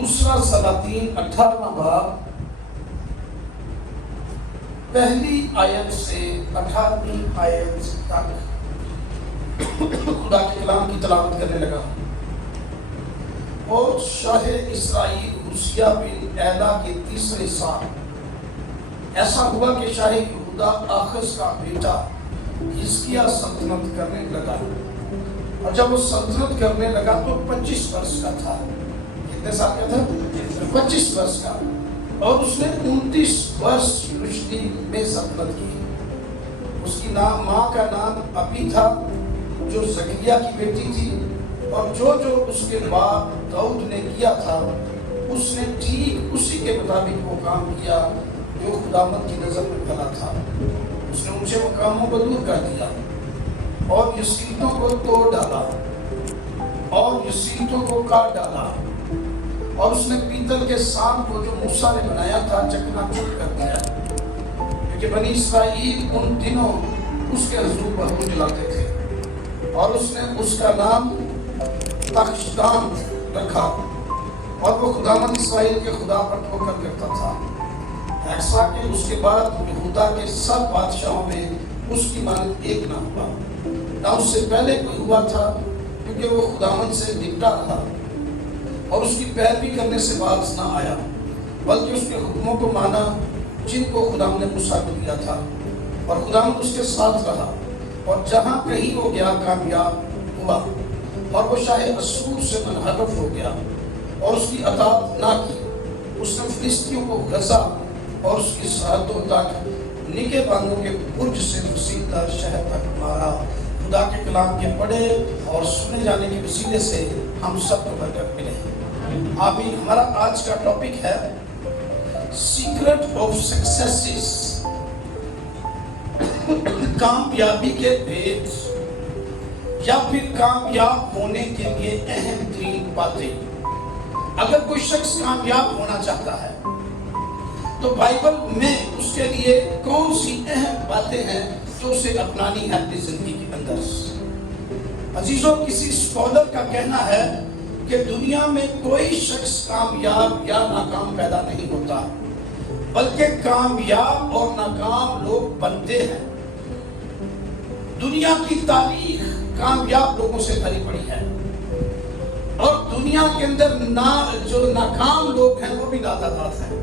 दूसरा सलातीन 18वां बाब पहली आयत से 18वीं आयत तक खुदा के कलाम की तलावत करने लगा। और शाह इसराइल हुसिया बिन एला के तीसरे साल ऐसा हुआ कि शाह यहूदा आखस का बेटा हिजकिय्याह सल्तनत करने लगा। और जब वो सल्तनत करने लगा तो 25 वर्ष का था। कितने साल का था? 25 वर्ष का। और उसने 29 वर्ष यरूशलेम में सल्तनत की। उसकी माँ का नाम अबी था जो जकरिया की बेटी थी। और जो उसके बाप दाऊद ने किया था उसने ठीक उसी के मुताबिक वो काम किया जो खुदावंद की नजर में भला था। उसने ऊंचे मकामों को दूर कर दिया और यसीतों को तोड़ डाला और यसीतों को काट डाला। और उसने पीतल के सांप को जो मूसा ने बनाया था चकनाचूर कर दिया, क्योंकि बनी इस्राएल उन दिनों उसके हुजूर बलून जलाते थे। और उसने उसका नाम तख्तान रखा और वो खुदावंद इस्राएल के खुदा पर ठोकर करता था। ऐसा कि उसके बाद यहूदा के सब बादशाहों में उसकी मानद एक ना हुआ, ना उससे पहले कोई हुआ था, क्योंकि वो खुदावंद से निपटा रहा और उसकी पैरवी करने से बाज ना आया, बल्कि उसके हुक्मों को माना जिनको खुदावंद ने मूसा को दिया था। और खुदावंद उसके साथ रहा और जहाँ कहीं वो गया कामयाब हुआ। और वो शाह असूर से मनहरफ हो गया और उसकी अताअत ना की। उसने फिलिस्तियों को गजा और उसकी सरहदों तक निके बांगों के बुर्ज से फसीदा शहर तक मारा। खुदा के कलाम के पढ़े और सुने जाने के वसीले से हम सबको बरकत मिले। आमीन। हमारा आज का टॉपिक है सीक्रेट ऑफ सक्सेसेस, कामयाबी के भेद या फिर कामयाब होने के लिए अहम 3 बातें। अगर कोई शख्स कामयाब होना चाहता है तो बाइबल में उसके लिए कौन सी अहम बातें हैं जो उसे अपनानी है अपनी जिंदगी के अंदर। अजीजों, किसी स्कॉलर का कहना है कि दुनिया में कोई शख्स कामयाब या नाकाम पैदा नहीं होता, बल्कि कामयाब और नाकाम लोग बनते हैं। दुनिया की तारीख कामयाब लोगों से भरी पड़ी है और दुनिया के अंदर जो नाकाम लोग हैं वो भी दादादाद हैं।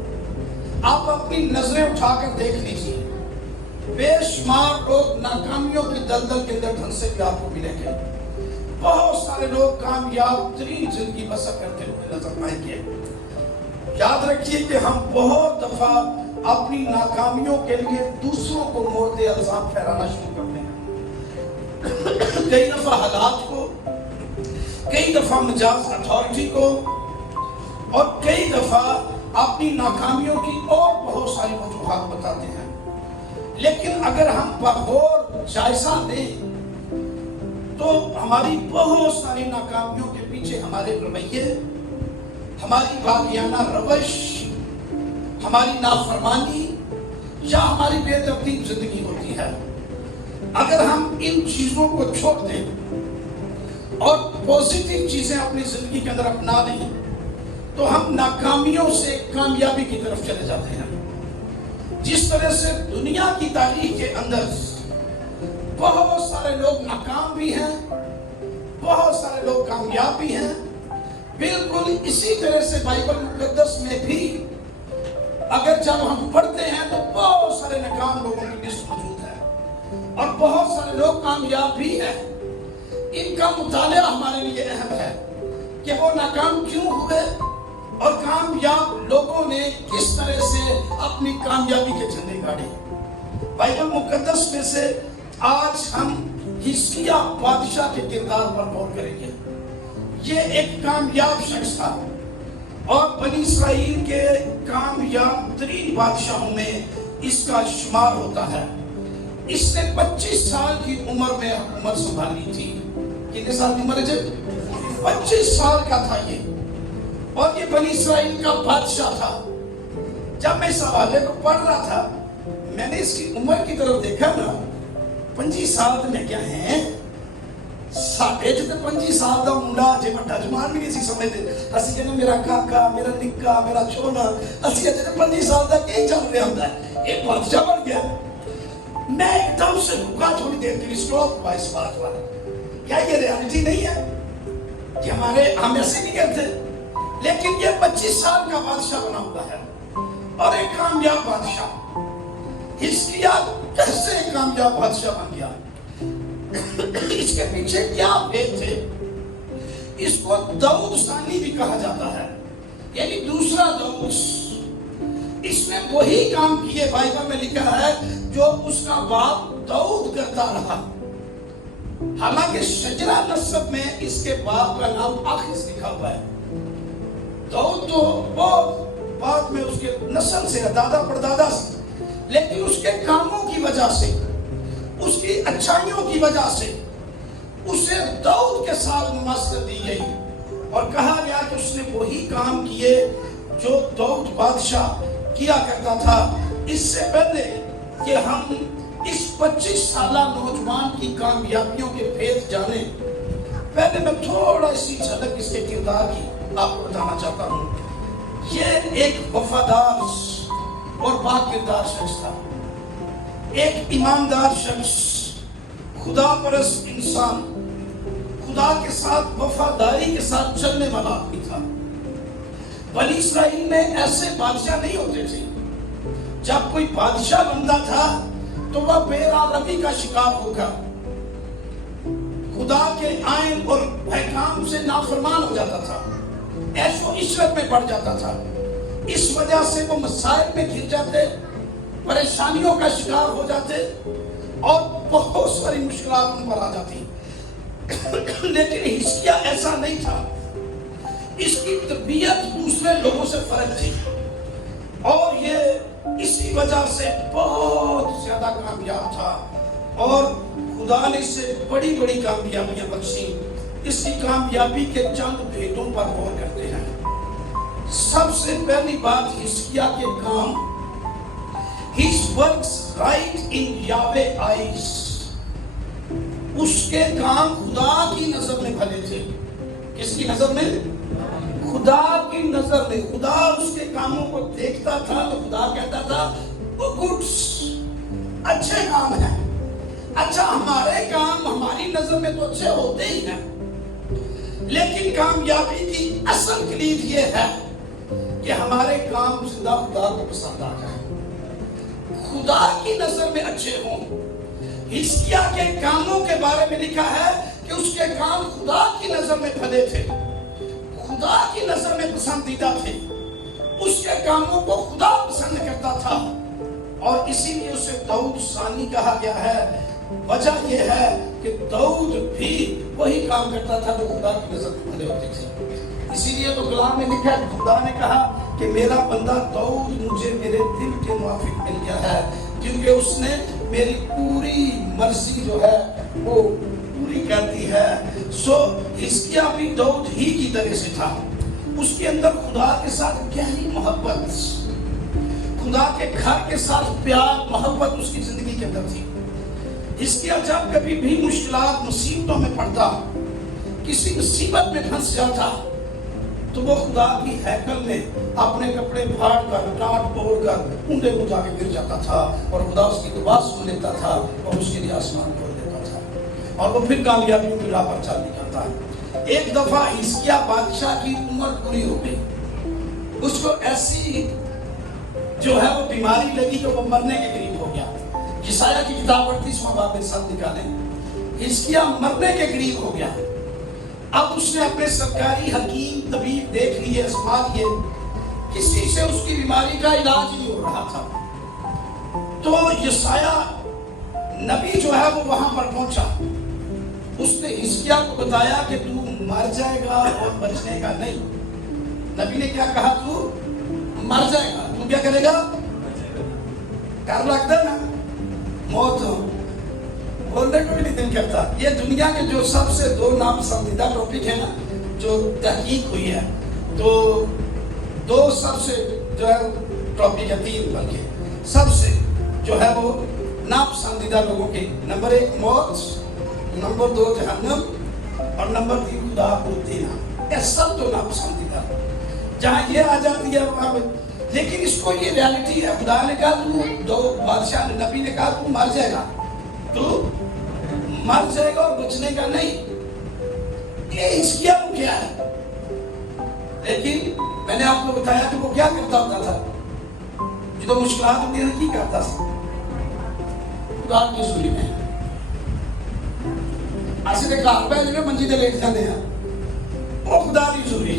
आप अपनी नजरें उठाकर देख लीजिए, बेशुमार लोग नाकामियों के दलदल के अंदर धंसे भी आपको मिलेंगे। बहुत सारे लोग कामयाब तरीन जिंदगी बसर करते हुए नजर आएंगे। याद रखिए कि हम बहुत दफा अपनी नाकामियों के लिए दूसरों को मोर्दे इल्जाम ठहराना शुरू करते हैं। कई दफा हालात को, कई दफा मजाज अथॉरिटी को और कई दफा अपनी नाकामियों की और बहुत सारी वजूहात बताते हैं। लेकिन अगर हम बगौर जायजा लें तो हमारी बहुत सारी नाकामियों के पीछे हमारे रवैये, हमारी वाहियाना रवश, हमारी नाफरमानी या हमारी बेतरतीब जिंदगी होती है। अगर हम इन चीजों को छोड़ दें और पॉजिटिव चीजें अपनी जिंदगी के अंदर अपना लें तो हम नाकामियों से कामयाबी की तरफ चले जाते हैं। जिस तरह से दुनिया की तारीख के अंदर बहुत सारे लोग नाकाम भी हैं, बहुत सारे लोग कामयाब भी हैं, बिल्कुल इसी तरह से बाइबल मुकद्दस में भी अगर जब हम पढ़ते हैं तो बहुत सारे नाकाम लोगों की लिस्ट मौजूद है और बहुत सारे लोग कामयाब भी हैं। इनका मुताला हमारे लिए अहम है कि वो नाकाम क्यों हुए और कामयाब लोगों ने किस तरह से अपनी कामयाबी के झंडे गाड़े। बाइबल मुकद्दस में से आज हम हिजकिय्याह बादशाह के किरदार पर गौर करेंगे। ये एक कामयाब शख्स था और बनी इस्राएल के कामयाब तरीन बादशाहों में इसका शुमार होता है। इसने 25 साल की उम्र में हुकूमत संभाली थी। कितने साल की उम्र है? 25 साल का था ये और ये बनी इस्राएल का बादशाह था। जब मैं इस हवाले को पढ़ रहा था मैंने इसकी उम्र की तरफ देखा ना, 25 साल में क्या है ਸਾਡੇ ਚ ਤੇ 25 ਸਾਲ ਦਾ ਮੁੰਡਾ ਜੇ ਵੱਡਾ ਜਵਾਨ ਵੀ ਨਹੀਂ ਸੀ ਸਮਝਦੇ। ਅਸੀਂ ਕਹਿੰਦੇ ਮੇਰਾ ਕਾਕਾ, ਮੇਰਾ ਨਿੱਕਾ, ਮੇਰਾ ਛੋਟਾ। ਅਸੀਂ ਅਜੇ 25 साल ਦਾ ਕੀ ਚੱਲ ਰਿਹਾ ਹੁੰਦਾ है, ये बादशाह बन गया। मैं एकदम से रुका थोड़ी देर के लिए, स्टॉप हुआ इस बात पर। क्या ये रियलिटी नहीं है कि हमारे हम ऐसे नहीं करते? लेकिन ये 25 साल का बादशाह बना हुआ है और एक कामयाब बादशाह। हिजकिय्याह कैसे कामयाब बादशाह बन गया? इसके पीछे क्या भेद थे? इसको दाऊद सानी भी कहा जाता है, यानी दूसरा दाऊद। इसने वही काम किए, बाइबल में लिखा है, जो उसका बाप दाऊद करता रहा। हालांकि शजरा नस्ब में इसके बाप का नाम आखिस लिखा हुआ है। दाऊद तो बहुत बाद में उसके नस्ल से, दादा परदादा से, लेकिन उसके कामों की वजह से, उसकी अच्छाइयों की वजह से उसे दाऊद के साथ नमाज़त दी गई और कहा गया कि उसने वही काम किए जो दाऊद बादशाह किया करता था। इससे पहले कि हम इस 25 साला नौजवान की कामयाबियों के भेद जाने, पहले मैं थोड़ा सी झलक इसके किरदार की आपको बताना चाहता हूँ। ये एक वफादार और बाकिरदार शख्स था, एक ईमानदार शख्स, खुदा परस्त इंसान, खुदा के साथ वफादारी के साथ चलने वाला आदमी था। बनी इस्राइल में ऐसे बादशाह नहीं होते थे। जब कोई बादशाह बनता था तो वह बेरादबी का शिकार होकर खुदा के आइन और पैगाम से नाफरमान हो जाता था, ऐशो इशरत में पड़ जाता था। इस वजह से वो मसाइल में घिर जाते, परेशानियों का शिकार हो जाते और बहुत सारी मुश्किलात उन पर आ जाती। लेकिन हिजकिय्याह ऐसा नहीं था। इसकी तबीयत दूसरे लोगों से फर्क थी और ये इसी वजह से बहुत ज्यादा कामयाब था और खुदा ने इसे बड़ी बड़ी कामयाबियां बख्शी। इसकी कामयाबी के चंद भेदों पर गौर करते हैं। सबसे पहली बात, हिजकिय्याह के काम, His works right in Yahweh eyes। उसके काम खुदा की नजर में भले थे। किसकी नजर में? खुदा की नजर में। खुदा उसके कामों को देखता था तो खुदा कहता था वो गुड्स, अच्छे काम हैं। अच्छा, हमारे काम हमारी नजर में तो अच्छे होते ही हैं, लेकिन कामयाबी की असल कलीद ये है कि हमारे काम खुदा को पसंद आ जाए, खुदा की नजर में अच्छे हों। हिजकिय्याह के कामों के बारे में लिखा है कि उसके काम खुदा की नजर में भले थे, खुदा की नजर में पसंदीदा थे। उसके कामों को खुदा पसंद करता था और इसीलिए उसे दाऊद सानी कहा गया है। वजह यह है कि दाऊद भी वही काम करता था जो खुदा की नजर में भले होते थे। इसीलिए तो कलाम में लिखा है, खुदा ने कहा कि मेरा बंदा दाऊद मुझे मेरे दिल के मुआफिक मिल गया है, क्योंकि उसने मेरी पूरी मर्जी जो है वो पूरी कर दी है। सो हिजकिय्याह भी दाऊद ही की तरह से था। उसके अंदर खुदा के साथ गहरी मोहब्बत, खुदा के घर के साथ प्यार मोहब्बत उसकी जिंदगी के अंदर थी। हिजकिय्याह जब कभी भी मुश्किलात मुसीबतों में पड़ता, किसी मुसीबत में फंस जाता, तो वो खुदा की हैकल में अपने कपड़े फाड़ कर, टाट तोड़ कर ऊंधे को जाके गिर जाता था और खुदा उसकी दुआ सुन लेता था और उसके लिए आसमान खोल देता था और वो फिर कामयाबियों की राह पर चल निकलता है। एक दफा हिजकिय्याह बादशाह की उम्र पूरी हो गई, उसको ऐसी जो है वो बीमारी लगी कि वो मरने के करीब हो गया। यशायाह की किताब 38वां बाब में सब निकालें, हिजकिय्याह मरने के करीब हो गया। अब उसने अपने सरकारी हकीम तबीब देख लिए, आजमा लिए, किसी से उसकी बीमारी का इलाज नहीं हो रहा था। तो यशायाह नबी जो है वो वहां पर पहुंचा। उसने हिजकिय्याह को बताया कि तू मर जाएगा और बचने का नहीं। नबी ने क्या कहा? तू मर जाएगा। तू क्या करेगा? डर लगता ना, मौत बोलने को भी नहीं दिल करता। ये दुनिया के जो सबसे दो नापसंदीदा टॉपिक है ना, जो तहकीक हुई है, तो दो सबसे जो है टॉपिक है, तीन बल्कि सबसे जो है वो नापसंदीदा लोगों के, नंबर 1 मौत, नंबर 2 जहन्नम, اور نمبر 3 خدا کو دینا. یہ سب تو ناپسندیدہ. جہاں یہ آ جاتی ہے وہاں پہ، لیکن اس کو یہ ریالٹی ہے. خدا نے کہا تو بادشاہ نبی نے کہا تو مر جائے گا، تو مر جائے گا اور بچنے کا نہیں. یہ حزقیاہ کو کیا ہے؟ لیکن میں نے آپ کو بتایا کہ وہ کیا کرتا ہوتا تھا، جو مشکلات ہوتی ہیں کی کرتا تھا خدا کی حضوری میں. ایسے دیکھا پہلے میں منجی دے لیٹ جانے ہیں وہ خدا کی حضوری.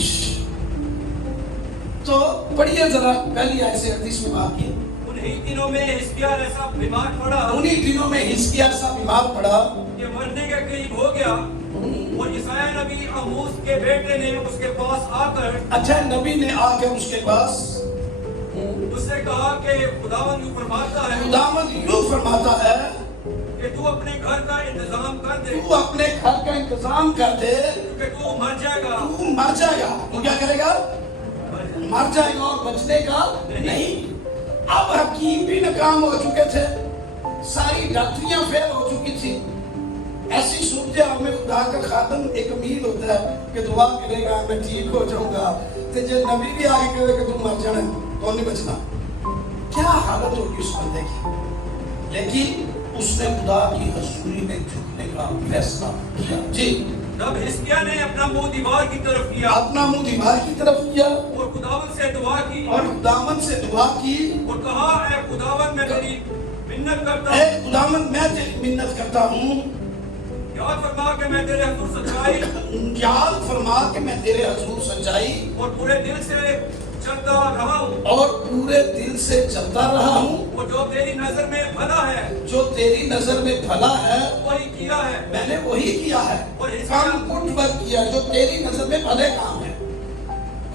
تو پڑھیے ذرا پہلی آیت سے 38 میں بات کی. انہی دنوں میں حزقیاہ ایسا بیمار پڑا، انہی دنوں میں حزقیاہ ایسا بیمار پڑا کہ مرنے کے قریب ہو گیا. اور عیسائی نبی آموس کے بیٹے نے اس کے پاس آ کر، اچھا نبی نے آ کے اس کے پاس اس سے کہا کہ خداوند یوں فرماتا ہے، خداوند یوں فرماتا ہے کہ تو اپنے گھر کا انتظام کر دے، تو اپنے گھر کا انتظام کر دے کیونکہ تو مر جائے گا. تو مر جائے گا. تو کیا کرے گا؟ مر جائے گا اور بچنے کا نہیں. اب حکیم بھی ناکام ہو چکے تھے، ساری ڈاکٹریاں فیل ہو چکی تھی. ایسی صورتحال میں خدا کا خادم ایک امید ہوتا ہے کہ دعا کرے گا میں ٹھیک ہو جاؤں گا. تو جب نبی بھی آگے کہے کہ تم مر جانا تو نہیں بچنا، کیا حالت ہوگی اس بندے کی. لیکن اس نے خدا کی حضوری میں جھکنے کا فیصلہ کیا. جی تب حزقیاہ نے اپنا منہ دیوار کی طرف کیا، اپنا منہ دیوار کی طرف کیا اور خداوند سے دعا کی، اور خداوند سے دعا کی اور کہا اے خداوند میں تیری منت کرتا اے ہوں، خداوند میں تیری منت کرتا ہوں، یاد فرما کہ میں تیرے حضور سچائی یاد فرما کہ میں تیرے حضور سچائی اور پورے دل سے چلتا رہا ہوں، اور پورے دل سے چلتا رہا ہوں، اور جو تیری نظر میں بھلا ہے جو تیری نظر میں بھلا ہے وہی کیا ہے. میں نے وہی کیا ہے. اور اس کام کچھ بات کیا جو تیری نظر میں بھلے کام ہے.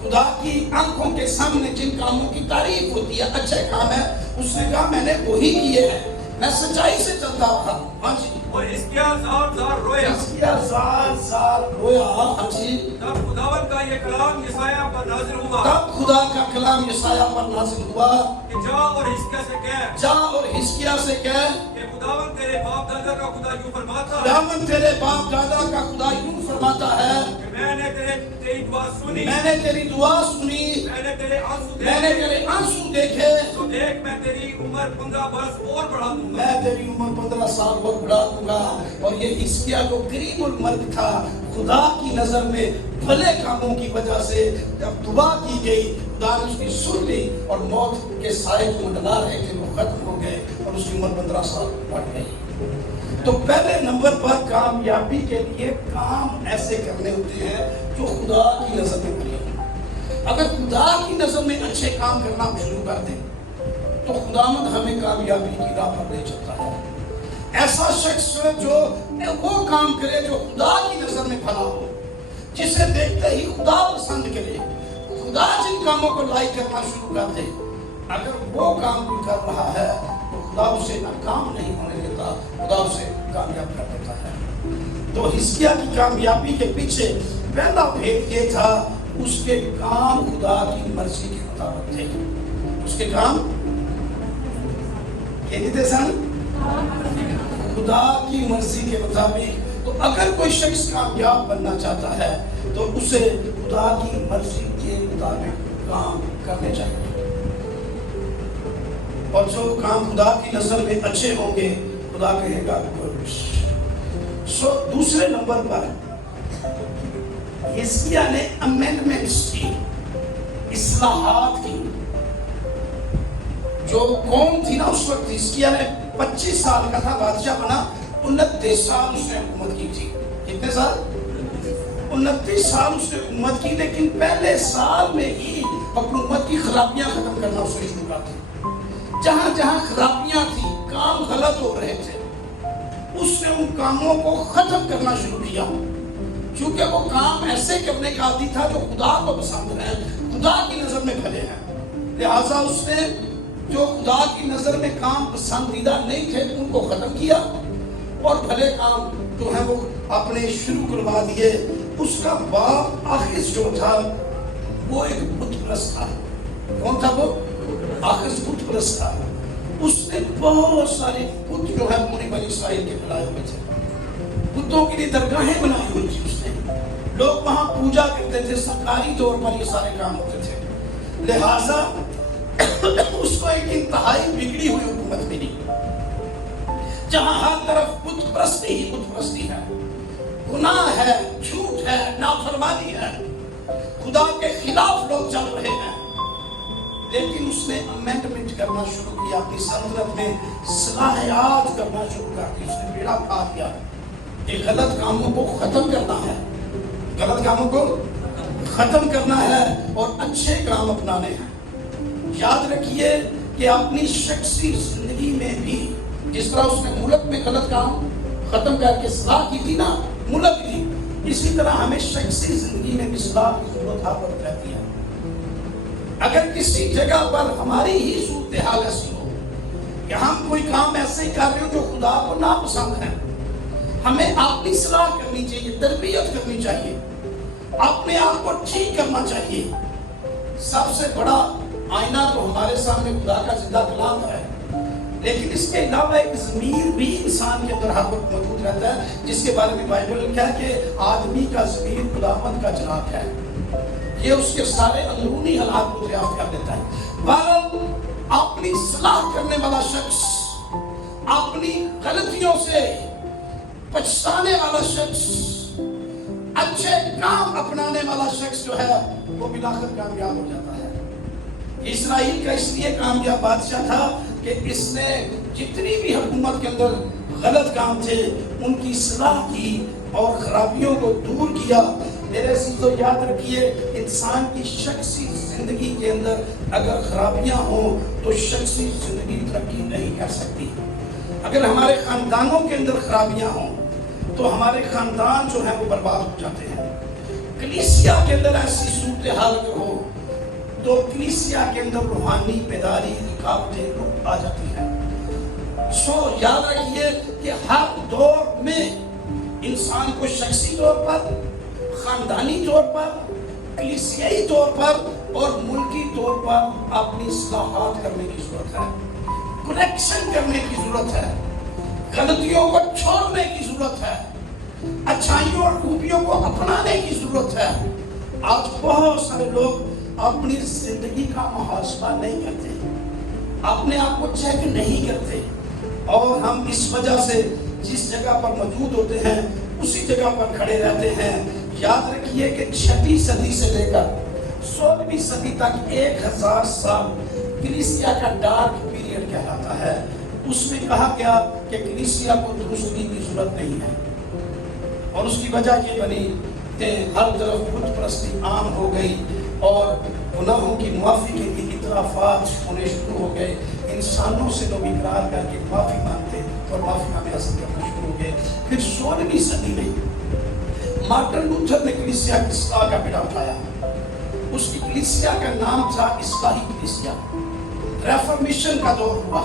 خدا کی آنکھوں کے سامنے جن کاموں کی تعریف ہوتی ہے اچھے کام ہے، اس نے کہا میں نے وہی کیے ہیں، میں سچائی سے چلتا رہا. ہاں جی. اور حزقیاہ زار زار رویا. حزقیاہ زار زار رویا. ہاں جی. تب خداوند کا یہ کلام یسایہ پر نازل ہوا تب خدا کا کلام یسایہ پر نازل ہوا کہ جا اور حزقیاہ سے کہہ، جا اور حزقیاہ سے کہہ کہ خداوند تیرے باپ دادا کا خدا یوں فرماتا ہے خداوند تیرے باپ دادا کا خدا یوں فرماتا ہے کہ میں نے تیری دعا سنی، میں نے تیری دعا سنی، میں نے تیرے آنسو میں نے دیکھے، تیرے آنسو دیکھے. تو دیکھ میں تیری عمر 15 برس اور بڑھا دوں گا. میں تیری عمر 15 سال اور بڑھا دوں گا. اور یہ حزقیاہ جو قریب المرگ تھا، خدا کی نظر میں بھلے کاموں کی وجہ سے جب دعا کی گئی خدا نے اس کی سن لی اور موت کے سائے کو منڈلا رہے تھے وہ ختم ہو گئے اور اس کی عمر 15 سال بڑھ گئی. تو پہلے نمبر پر کامیابی کے لیے کام ایسے کرنے ہوتے ہیں جو خدا کی نظر میں بھلے ہوں. اگر خدا کی نظر میں اچھے کام کرنا ہم شروع کر دیں تو خداوند ہمیں کامیابی کی راہ پر لے چلتا ہے. ایسا شخص جو وہ کام کرے جو خدا کی نظر میں بھلا ہو، جسے دیکھتے ہی خدا پسند کرے، خدا جن کاموں کو لائک کرنا شروع کر دے، اگر وہ کام بھی کر رہا ہے تو خدا اسے ناکام نہیں ہونے دیتا، خدا اسے کامیاب کر دیتا ہے. تو حزقیاہ کی کامیابی کے پیچھے پہلا بھید یہ تھا اس کے کام خدا کی مرضی کے مطابق تھے. اس کے کام یہ تھے سن خدا کی مرضی کے مطابق. تو اگر کوئی شخص کامیاب بننا چاہتا ہے تو اسے خدا کی مرضی کے مطابق کام کرنے چاہیے. اور جو کام خدا کی نظر میں اچھے ہوں گے خدا کہے گا دوسرے نمبر پر حزقیاہ نے امینڈمنٹس کی، اصلاحات کی. جو قوم تھی نا اس وقت حزقیاہ نے 25 سال کا تھا بادشاہ بنا، 29 سال اس نے حکومت کی تھی. کتنے سال؟ 29 سال اس نے حکومت کی. لیکن پہلے سال میں ہی حکومت کی خرابیاں ختم کرنا اس نے شروع کر دی. جہاں جہاں خرابیاں تھی، کام غلط ہو رہے تھے، اس نے ان کاموں کو ختم کرنا شروع کیا. کیونکہ وہ کام ایسے کرنے کا عادی تھا جو خدا کو پسند ہے، خدا کی نظر میں بھلے ہیں. لہٰذا اس نے جو خدا کی نظر میں کام پسندیدہ نہیں تھے ان کو ختم کیا اور بھلے کام جو ہیں وہ اپنے شروع کروا دیے. اس کا باپ آخذ جو تھا وہ ایک بت پرست تھا. کون تھا وہ؟ آخذ بت پرست تھا. اس نے بہت سارے بت جو ہے پوری بنی اسرائیل کے بنائے ہوئے تھے. बुद्धों के लिए दरगाहें बनाई हुई थी उसने, लोग वहां पूजा करते थे, सरकारी तौर पर ये सारे काम होते थे। लिहाजा उसको एक इंतहाई बिगड़ी हुई हुकूमत मिली, जहां हर तरफ बुत परस्ती ही बुत परस्ती है, गुनाह है, झूठ है, नाफरमानी है, खुदा के खिलाफ लोग चल रहे हैं। लेकिन उसने अमेंडमेंट करना शुरू किया, अपनी सल्तनत में सलाहियात करना शुरू कर दी। उसने बेड़ा पार किया कि गलत कामों को खत्म करना है, गलत कामों को खत्म करना है और अच्छे काम अपनाने हैं। याद रखिए कि अपनी शख्सी जिंदगी में भी जिस तरह उसने मुल्क में गलत काम खत्म करके सलाह की थी ना, मुल्क की, इसी तरह हमें शख्सी जिंदगी में भी सलाह की जरूरत रहती है। अगर किसी जगह पर हमारी ही सूरत हाल ऐसी हो कि हम कोई काम ऐसे ही कर रहे हो जो खुदा को नापसंद है, हमें अपनी सलाह करनी चाहिए, तरबियत करनी चाहिए, अपने आप को ठीक करना चाहिए। सबसे बड़ा आईना तो हमारे सामने खुदा का जिंदा कलाम है, लेकिन इसके अलावा एक ज़मीर भी इंसान के अंदर हर वक्त मौजूद रहता है, जिसके बारे में बाइबल में लिखा है कि आदमी का ज़मीर खुदावंद का चिराग है, ये उसके सारे अंदरूनी हालात को दरियाफ्त कर लेता है। बहरहाल अपनी सलाह करने वाला शख्स, अपनी गलतियों से पछताने वाला शख्स, अच्छे काम अपनाने वाला शख्स जो है वो बिलाखिर कामयाब हो जाता है। इस्राइल का इसलिए कामयाब बादशाह था कि इसने जितनी भी हुकूमत के अंदर गलत काम थे उनकी सलाह की और खराबियों को दूर किया। मेरे से तो याद रखिए, इंसान की शख्सी जिंदगी के अंदर अगर खराबियां हो तो शख्सी जिंदगी तरक्की नहीं कर सकती। अगर हमारे खानदानों के अंदर खराबियां हो तो हमारे खानदान जो है वो बर्बाद हो जाते हैं। कलीसिया के अंदर ऐसी सूरत हाल अगर हो तो कलीसिया के अंदर रूहानी बेदारी रुकावटें आ जाती है। सो याद रखिए कि हर दौर में इंसान को शख्सी तौर पर, खानदानी तौर पर, कलीसियाई तौर पर और मुल्की तौर पर अपनी इस्लाहात करने की जरूरत है, करेक्शन करने की जरूरत है, गलतियों को छोड़ने की जरूरत है, अच्छाइयों और खूबियों को अपनाने की जरूरत है। आज बहुत सारे लोग अपनी जिंदगी का मुहासबा नहीं करते, अपने आप को चेक नहीं करते और हम इस वजह से जिस जगह पर मौजूद होते हैं उसी जगह पर खड़े रहते हैं। याद रखिए कि 6वीं सदी से लेकर 16वीं सदी तक 1000 साल कलीसिया का डार्क पीरियड कहलाता है। उसमें कहा गया कि कलीसिया को दुरुस्ती की जरूरत नहीं है और उसकी वजह ये बनी कि हर तरफ बुत परस्ती आम हो गई और गुनाहों की माफ़ी के लिए इतराफात होने शुरू हो गए। इंसानों से लोग इकरार करके माफ़ी मांगते और माफ़ी मांगने हासिल करना शुरू हो गए। फिर 16वीं सदी में मार्टिन लूथर ने कलीसिया की इस्लाह का बीड़ा उठाया। उसकी कलीसिया का नाम था इस्लाही कलीसिया। रेफॉर्मेशन का दौर हुआ,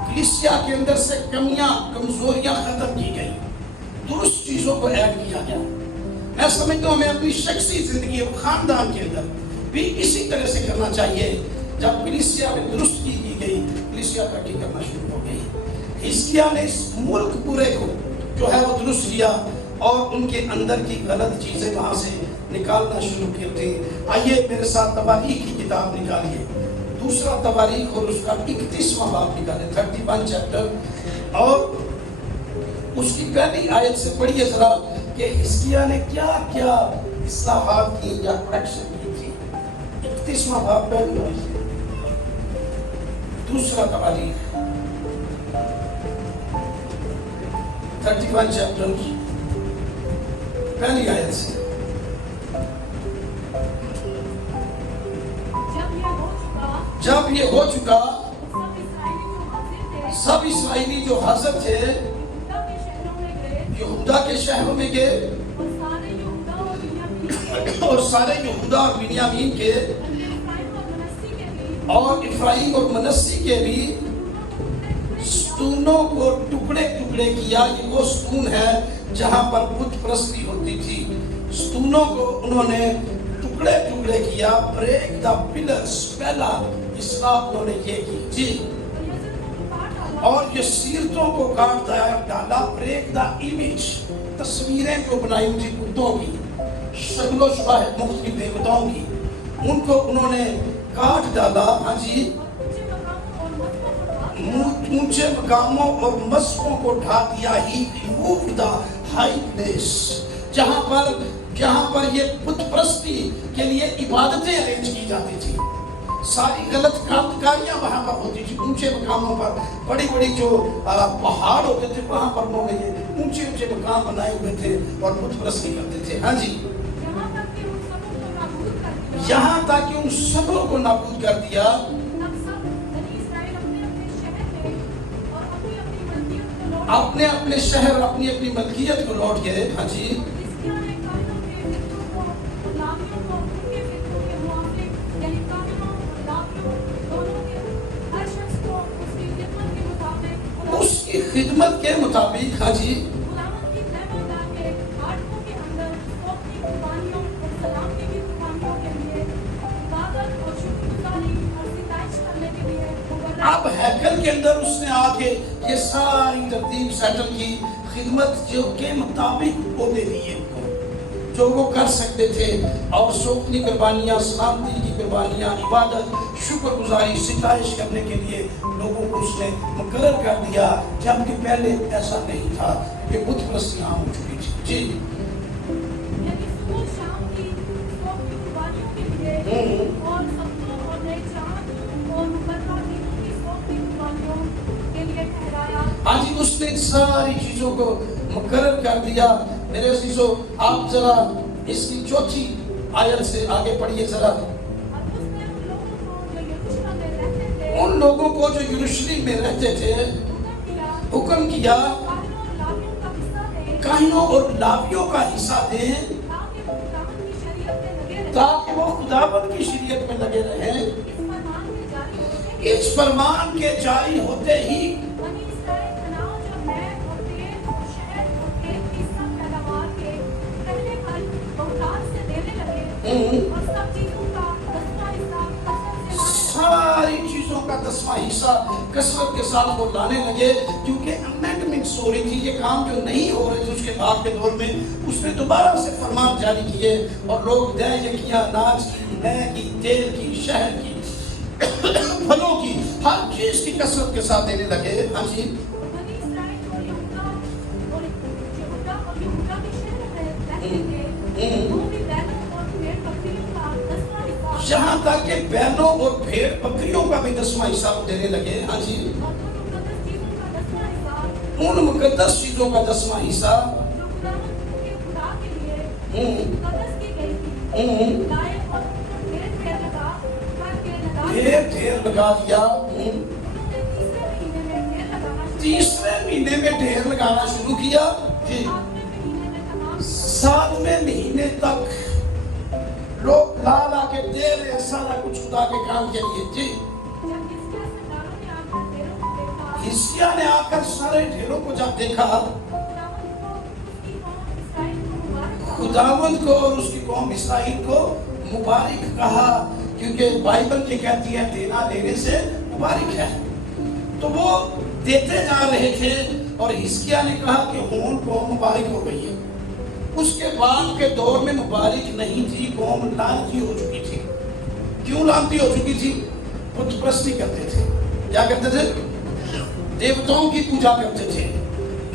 कलीसिया के अंदर से कमियां, कमजोरियां खत्म की गई, दुरुस्त चीजों को ऐड किया गया। मैं समझता हूं हमें अपनी शख्सी जिंदगी और खानदान के अंदर भी इसी तरह से करना चाहिए। जब कलीसिया में दुरुस्ती की गई, कलीसिया तरक्की करना शुरू हो गई। हिजकिय्याह ने इस मुल्क पूरे को जो है वो दुरुस्त किया और उनके अंदर की गलत चीजें वहां से निकालना शुरू कर दी। आइए मेरे साथ तवारीख की किताब निकालिए, दूसरा तवारीख और उसका 31वां बाब निकाले, 31 चैप्टर और उसकी पहली आयत से पढ़िए जरा कि हिजकिय्याह ने क्या क्या इस्लाहात की या करेक्शन की थी। 31वां बाब पहली आयत से, दूसरा तवारीख 31 चैप्टर पहली आयत से। जब ये हो चुका सब इस्राएली जो हाजिर थे यहूदा के शहरों में गए और सारे यहूदा और बिन्यामीन के और इफ्राइम और मनस्सी के भी स्तूनों को टुकड़े टुकड़े किया। ये वो स्तून है जहां पर बुत परस्ती होती थी। स्तूनों को उन्होंने टुकड़े टुकड़े किया। ब्रेक द पिलर्स, पहला इस्लाह उन्होंने ये की जी, और ये सीरतों को काट डाला। ब्रेक द इमेज, तस्वीरें जो बनाई मुझे कुत्तों की, शक्लो शुबाह मुख्तलिफ देवताओं की, उनको उन्होंने काट डाला। हाँ जी, ऊंचे मकामों और मस्कों को ढा दिया। ही रिमूव्ड द हाई प्लेस, जहां पर ये बुत परस्ती के लिए इबादतें अरेंज की जाती थी। सारी गलत क्रांतिकारियां वहां पर होती थी। ऊंचे मकामों पर बड़ी बड़ी जो पहाड़ होते थे, वहां पर उन्होंने ये ऊंचे ऊंचे मकाम बनाए हुए थे और बुत परस्ती करते थे। हाँ जी, यहाँ तक कि उन सबों को नाबूद कर दिया। अपने अपने शहर, अपनी अपनी मलकियत को लौट गए। हाँ जी, उसकी खिदमत के मुताबिक। हाँ जी, अब हैकल के अंदर उसने आके ये सारी तरतीब सेटल की, खिदमत जो के मुताबिक वो दे दिए उनको जो वो कर सकते थे। और शौकनी कुर्बानियाँ, सलामती की कुर्बानियाँ, इबादत, शुक्रगुजारी, सिताइश करने के लिए लोगों को उसने मुकर्रर कर दिया, जबकि पहले ऐसा नहीं था। ये बुत परस्ती आम हो चुकी थी। जी, आज उसने सारी चीजों को मुकर्रर कर दिया। मेरे अज़ीज़ों, आप जरा इसकी चौथी आयत से आगे पढ़िए जरा। उन लोगों को जो यरूशलेम में रहते थे हुक्म किया काहिनों और लावियों का हिस्सा दें, ताकि वो खुदावंद की शरीयत में लगे रहें। इस फरमान के जारी होते ही सारी चीजों का 10वां हिस्सा कसरत के साथ वो लाने लगे, क्योंकि अमेंडमेंट्स हो रही थी। ये काम जो नहीं हो रहे थे उसके बाद के दौर में उसने दोबारा से फरमान जारी किए और लोग दया अनाज की, नए की, तेल की, शहद की, फलों की, हर चीज की कसरत के साथ देने लगे। हाँ जी, यहाँ तक कि बैलों और भेड़ बकरियों का भी 10वां हिस्सा देने लगे। हाँ जी, उन मुकद्दस चीजों का 10वां हिस्सा ढेर लगा दिया। तीसरे महीने में ढेर लगाना शुरू किया। 7वें महीने तक लोग ला के दे रहे सारा कुछ खुदा के काम के लिए। जी, हिस्किय्याह ने आकर सारे ढेरों को जब देखा, खुदावंद को और उसकी कौम इस्राएल को मुबारक कहा, क्योंकि बाइबल ये कहती है देना लेने से मुबारक है। तो वो देते जा रहे थे और हिस्किय्याह ने कहा कि होन को मुबारक हो गई है। उसके बाद के दौर में मुबारक नहीं थी, कौम लानती हो चुकी थी। क्यों लानती हो चुकी थी? बुत परस्ती करते थे। क्या करते थे? देवताओं की पूजा करते थे,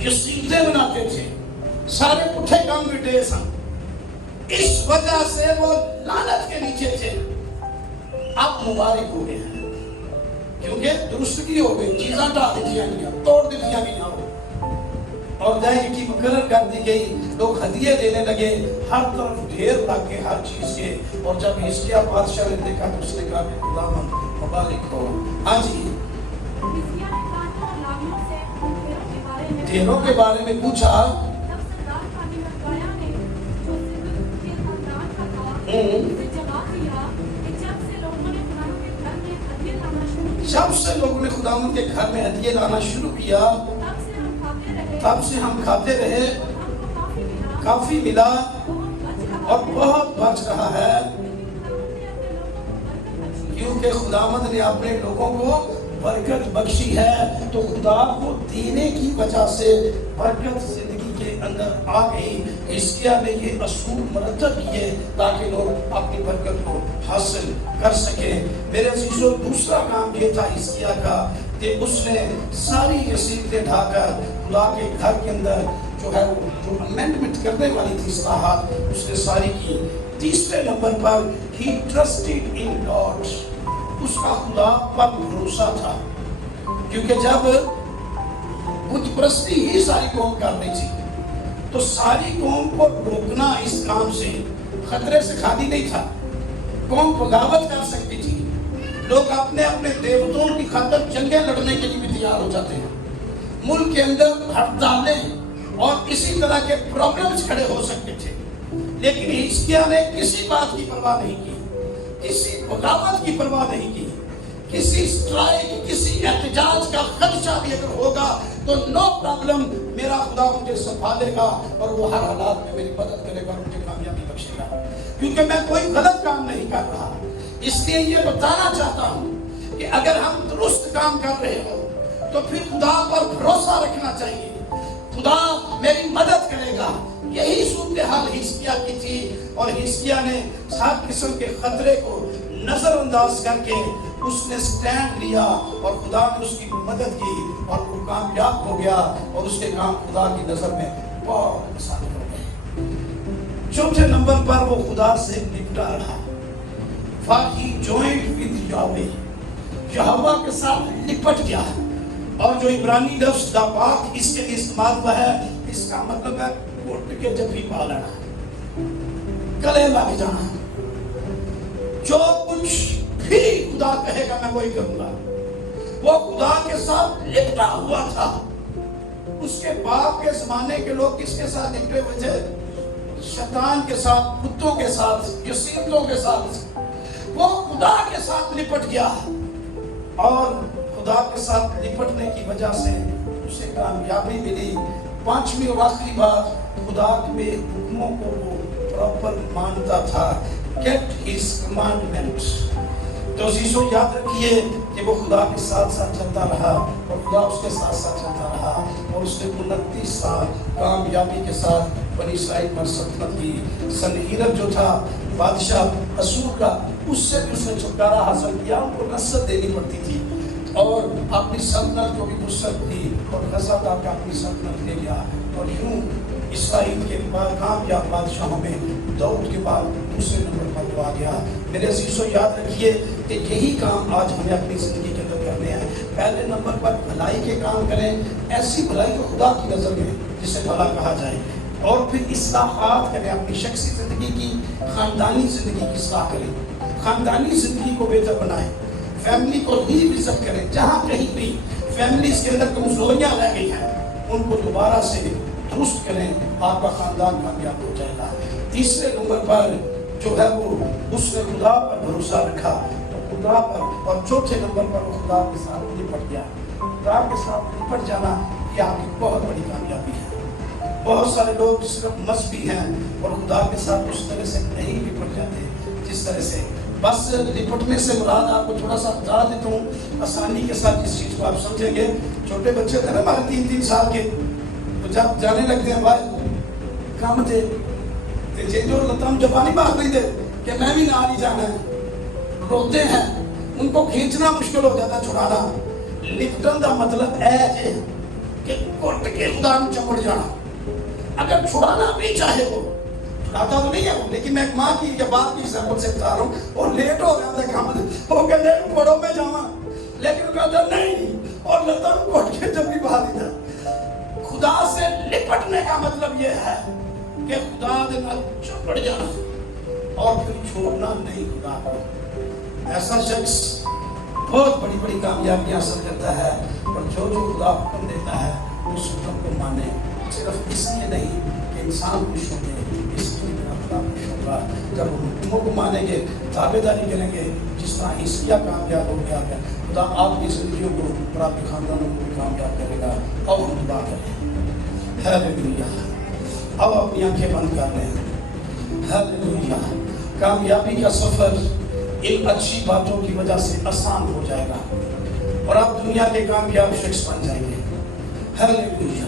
यसीदें बनाते थे, सारे पुठे काम बिटे सन। इस वजह से वो लानत के नीचे थे। अब मुबारक हो गए हैं, क्योंकि दुरुस्तगी हो गई, चीज़ां ढा दी गई, तोड़ दी गई और दया की मुकर्रर कर दी गई। लोग हदिये देने लगे, हर तरफ ढेर लगे हर चीज के। और जब हिस्किय्याह बादशाह ने देखा तो उसने कहा कि खुदावंद मुबारक हो। हाँ जी, ढेरों के बारे में पूछा। जब से लोगों ने खुदावंद के घर में हदिये लाना शुरू किया, तब से हम खाते रहे, काफी मिला और बहुत बच रहा है, क्योंकि खुदावंद ने अपने लोगों को बरकत बख्शी है। तो खुदा को देने की वजह से बरकत जिंदगी के اندر آ گئی. حزقیہ نے یہ اصول مرتب کیے تاکہ لوگ اپنی برکت کو حاصل کر سکیں. میرے عزیزو دوسرا کام یہ تھا حزقیہ کا کہ اس نے ساری مصیبتیں ڈھا کر خدا کے گھر کے اندر جو ہے جو امینڈمنٹ کرنے والی تھی اصلاحات اس نے ساری کی. تیسرے number per he trusted in God. اس کا خدا پر بھروسہ تھا کیونکہ جب بت پرستی ہی ساری قوم کر رہی تھی تو ساری قوم کو روکنا اس کام سے خطرے سے خالی نہیں تھا. قوم بغاوت کر سکتی تھی. لوگ اپنے اپنے دیوتوں کی خاطر جنگیں لڑنے کے لیے بھی تیار ہو جاتے ہیں. ملک کے اندر ہڑتالیں اور اسی طرح کے پرابلمز کھڑے ہو سکتے تھے. لیکن حزقیہ نے کسی بات کی پرواہ نہیں کی, کسی بغاوت کی پرواہ نہیں کی. کسی سٹرائک, کسی احتجاج کا خدشہ بھی اگر ہوگا تو نو پرابلم, میرا خدا مجھے سنبھالے گا اور وہ ہر حالات میں میری مدد کرے گا اور مجھے کامیابی بخشے گا, کیونکہ میں کوئی غلط کام نہیں کر رہا. اس لیے یہ بتانا چاہتا ہوں کہ اگر ہم درست کام کر رہے ہو تو پھر خدا پر بھروسہ رکھنا چاہیے. خدا میری مدد کرے گا. یہی صورتحال حزقیہ کی تھی اور حزقیہ نے ہر قسم کے خطرے کو نظر انداز کر کے اس نے سٹینڈ لیا اور خدا نے اس کی مدد کی اور وہ کامیاب ہو گیا اور اس کے کام خدا کی نظر میں بہت آسان ہو گئے. چوتھے نمبر پر وہ خدا سے نپٹا رہا. For he joined with Yahweh. یہوہ کے ساتھ لپٹ گیا. اور جو عبرانی لفظ دابات اس کے لیے استعمال ہوا ہے, اس کا مطلب ہے اٹھ کے جب بھی پالنا, گلے لگ جانا. جو کچھ بھی خدا کہے گا میں وہی کروں گا. وہ خدا کے ساتھ لپٹا ہوا تھا. اس کے باپ کے زمانے کے لوگ کس کے ساتھ لپٹے ہوئے تھے؟ شیطان کے ساتھ, کتوں کے ساتھ, یسیرتوں کے ساتھ. وہ خدا کے ساتھ لپٹ گیا اور خدا کے ساتھ لپٹنے کی وجہ سے اسے کامیابی ملی. پانچویں اور آخری بات, خدا کے حکموں کو وہ پراپر مانتا تھا. Kept his commandments. تو عزیزو یاد رکھیے کہ وہ خدا کے ساتھ ساتھ چلتا رہا اور خدا اس کے ساتھ ساتھ چلتا رہا اور اس نے 29 سال کامیابی کے ساتھ بنی اسرائیل پر سلطنت کی. سنہیرب جو تھا بادشاہ اسور کا, اس سے بھی اس نے چھٹکارا حاصل کیا. ان کو نصرت دینی پڑتی تھی اور اپنی سلطنت کو بھی نصرت دی اور غزہ کا اپنی سلطنت لے گیا. اور یوں اسرائیل کے کامیاب بادشاہوں میں داؤد کے بعد دوسرے نمبر پر وہ آ گیا. میرے عزیزو یاد رکھیے کہ یہی کام آج ہمیں اپنی زندگی کے اندر کرنے ہیں. پہلے نمبر پر بھلائی کے کام کریں, ایسی بھلائی جو خدا کی نظر میں جسے بھلا کہا جائے. اور پھر اصلاحات کریں, اپنی شخصی زندگی کی, خاندانی زندگی کی اصلاح کریں, خاندانی زندگی کو بہتر بنائیں, فیملی کو ری وزٹ کریں. جہاں کہیں بھی فیملیز کے اندر کمزوریاں رہ گئی ہیں ان کو دوبارہ سے درست کریں, آپ کا خاندان کامیاب ہو جائے گا. تیسرے نمبر پر جو ہے وہ اس نے خدا پر بھروسہ رکھا تو خدا پر, اور چوتھے نمبر پر وہ خدا کے ساتھ نپٹ گیا. خدا کے ساتھ نپٹ جانا یہ آپ کی بہت بڑی کامیابی ہے. بہت سارے لوگ صرف مذہبی ہیں اور خدا کے ساتھ اس طرح سے نہیں نپٹ جاتے جس طرح سے. بس لپٹنے سے مراد آپ کو تھوڑا سا بتا دیتا ہوں آسانی کے ساتھ جس چیز کو آپ سمجھیں گے. چھوٹے بچے تھے نا ہمارے 3 سال کے, تو جب جانے لگتے ہیں باہر کام تھے جو لطم جبانی باہر نہیں تھے کہ میں بھی نہ نہیں جانا ہے, روتے ہیں, ان کو کھینچنا مشکل ہو جاتا ہے, چھڑانا. لپٹن کا مطلب ہے کہ کٹ کے خدا میں چمڑ جانا. اگر چھڑانا بھی چاہے وہ چھڑاتا تو نہیں ہے وہ, لیکن میں ایک ماں کی یا باپ کی ایگزامپل سے بتا رہا ہوں. اور لیٹ ہو گیا تھا کام, وہ کہتے ہیں بڑوں میں جانا, لیکن کہتا نہیں, اور لطم کٹ کے جب بھی باہر نہیں تھا. خدا سے لپٹنے کا مطلب یہ ہے کہ خدا کے نال چپڑ جانا اور پھر چھوڑنا نہیں خدا کو. ایسا شخص بہت بڑی بڑی کامیابی حاصل کرتا ہے. اور جو خدا حکم دیتا ہے اس حکم کو مانے, صرف اس لیے نہیں کہ انسان خوش ہو گئے, اس لیے خدا خوش ہوگا جب ہم حکموں کو مانیں گے, تابع داری کریں گے. جس طرح حزقیہ کامیاب ہو گیا ہے, خدا آپ کی زندگیوں کو اور آپ کے خاندانوں کو بھی کامیاب کرے گا. اور ہم دعا کریں. ہیلیلویا. اب اپنی آنکھیں بند کر رہے ہیں. ہیلیلویا. کامیابی کا سفر ان اچھی باتوں کی وجہ سے آسان ہو جائے گا اور آپ دنیا کے کامیاب شخص بن جائیں گے. ہیلیلویا.